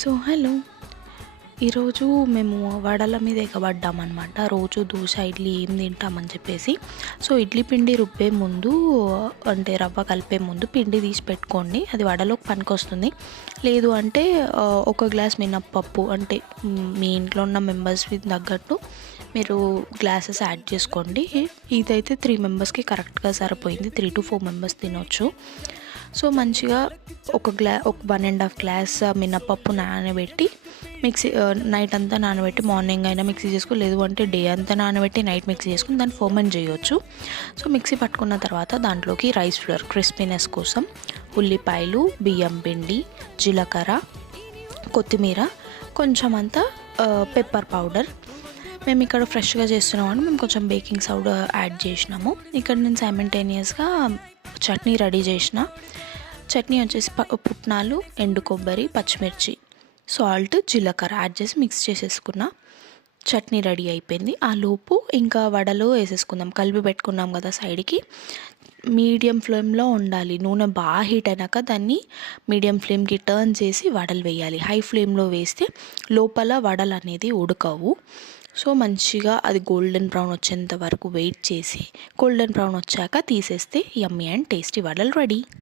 So hello, ఈరోజు మేము వడల మీద ఎగబడ్డామన్నమాట. రోజు దోశ ఇడ్లీ ఏం తింటామని చెప్పేసి. సో ఇడ్లీ పిండి రుబ్బే ముందు, అంటే రవ్వ కలిపే ముందు పిండి తీసి పెట్టుకోండి, అది వడలోకి పనికొస్తుంది. లేదు అంటే ఒక గ్లాస్ మినప్పప్పు, అంటే మీ ఇంట్లో ఉన్న మెంబర్స్కి తగ్గట్టు మీరు గ్లాసెస్ యాడ్ చేసుకోండి. ఇదైతే 3 మెంబర్స్కి కరెక్ట్గా సరిపోయింది. 3 to 4 మెంబర్స్ తినొచ్చు. సో మంచిగా ఒక 1.5 గ్లాస్ మినప్పప్పు నానబెట్టి నైట్ అంతా నానబెట్టి మార్నింగ్ అయినా మిక్సీ చేసుకో, లేదు అంటే డే అంతా నానబెట్టి నైట్ మిక్సీ చేసుకుని దాన్ని ఫర్మెంట్ చేయొచ్చు. సో మిక్సీ పట్టుకున్న తర్వాత దాంట్లోకి రైస్ ఫ్లోర్ క్రిస్పీనెస్ కోసం ఉల్లిపాయలు, బియ్యం పిండి, జీలకర్ర, కొత్తిమీర, కొంచెం అంతా పెప్పర్ పౌడర్. మేము ఇక్కడ ఫ్రెష్గా చేస్తున్నామని మేము కొంచెం బేకింగ్ సోడా యాడ్ చేసినాము. ఇక్కడ నేను సైమల్టేనియస్గా చట్నీ రెడీ చేసిన. చట్నీ వచ్చేసి పుట్నాలు, ఎండు కొబ్బరి, పచ్చిమిర్చి, సాల్ట్, జీలకర్ర యాడ్ చేసి మిక్స్ చేసేసుకున్న. చట్నీ రెడీ అయిపోయింది. ఆ లోపు ఇంకా వడలు వేసేసుకుందాం. కలిపి పెట్టుకున్నాం కదా సైడ్కి. మీడియం ఫ్లేమ్లో ఉండాలి. నూనె బాగా హీట్ అయినాక దాన్ని మీడియం ఫ్లేమ్కి టర్న్ చేసి వడలు వేయాలి. హై ఫ్లేమ్లో వేస్తే లోపల వడలు అనేది ఉడకవు. సో మంచిగా అది గోల్డెన్ బ్రౌన్ వచ్చేంత వరకు వెయిట్ చేసి, గోల్డెన్ బ్రౌన్ వచ్చాక తీసేస్తే యమ్మీ అండ్ టేస్టీ వడలు రెడీ.